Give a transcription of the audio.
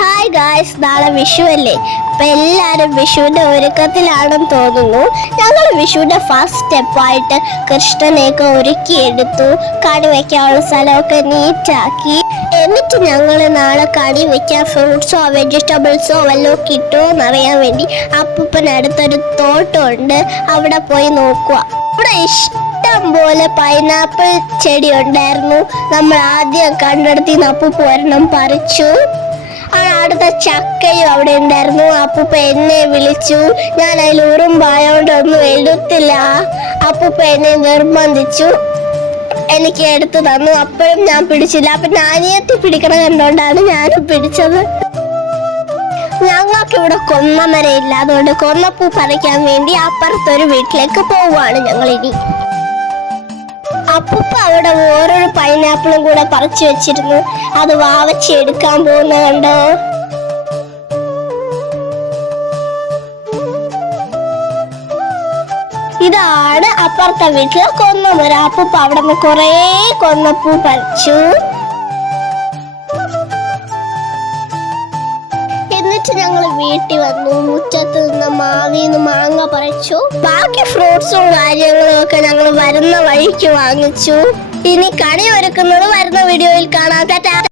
Hi guys, നാളെ വിഷു അല്ലേ? അപ്പം എല്ലാവരും വിഷുവിൻ്റെ ഒരുക്കത്തിലാണെന്ന് തോന്നുന്നു. ഞങ്ങൾ വിഷുവിൻ്റെ ഫസ്റ്റ് സ്റ്റെപ്പായിട്ട് കൃഷ്ണനെയൊക്കെ ഒരുക്കിയെടുത്തു. കണി വയ്ക്കാനുള്ള സ്ഥലമൊക്കെ നീറ്റാക്കി. എന്നിട്ട് ഞങ്ങൾ നാളെ കണി വയ്ക്കാൻ ഫ്രൂട്ട്സോ വെജിറ്റബിൾസോ വല്ലതും കിട്ടുമോ എന്നറിയാൻ വേണ്ടി അപ്പൂപ്പനടുത്തൊരു തോട്ടമുണ്ട്, അവിടെ പോയി നോക്കുക. അവിടെ ഇഷ്ടം പോലെ പൈനാപ്പിൾ ചെടി ഉണ്ടായിരുന്നു. നമ്മൾ ആദ്യം കണ്ടെടുത്തി അപ്പൂപ്പ ഒരെണ്ണം പറിച്ചു. അടുത്ത ചക്കയും അവിടെ ഉണ്ടായിരുന്നു. അപ്പൂപ്പ എന്നെ വിളിച്ചു. ഞാൻ അതിൽ ഉറുമ്പായോണ്ടൊന്നും എടുത്തില്ല. അപ്പൂപ്പ എന്നെ നിർബന്ധിച്ചു, എനിക്ക് എടുത്തു തന്നു. അപ്പോഴും ഞാൻ പിടിച്ചില്ല. അപ്പൊ ഞാനിയത്തി പിടിക്കണ കണ്ടോണ്ടാണ് ഞാനും പിടിച്ചത്. ഞങ്ങൾക്ക് ഇവിടെ കൊന്നമരം ഇല്ല, അതുകൊണ്ട് കൊന്നപ്പൂ പറിക്കാൻ വേണ്ടി അപ്പുറത്തൊരു വീട്ടിലേക്ക് പോവുകയാണ് ഞങ്ങൾ ഇനി. അപ്പൂപ്പ അവിടെ ഓരോരു പൈനാപ്പിളും കൂടെ പറിച്ചു വെച്ചിരുന്നു. അത് വാവച്ചി എടുക്കാൻ പോകുന്നുണ്ടോ? ഇതാണ് അപ്പുറത്തെ വീട്ടിലെ കൊന്നമരം. അപ്പൂപ്പ അവിടെ നിന്ന് കുറേ കൊന്നപ്പൂ പറിച്ചു. എന്നിട്ട് ഞങ്ങൾ വീട്ടിൽ വന്നു. മുറ്റത്ത് നിന്ന് മാവിന്ന് മാങ്ങ പറിച്ചു. ബാക്കി ഫ്രൂട്ട്സും കാര്യങ്ങളും ഒക്കെ ഞങ്ങൾ വരുന്ന വഴിക്ക് വാങ്ങിച്ചു. ഇനി കണി ഒരുക്കുന്നത് വരുന്ന വീഡിയോയിൽ കാണാം.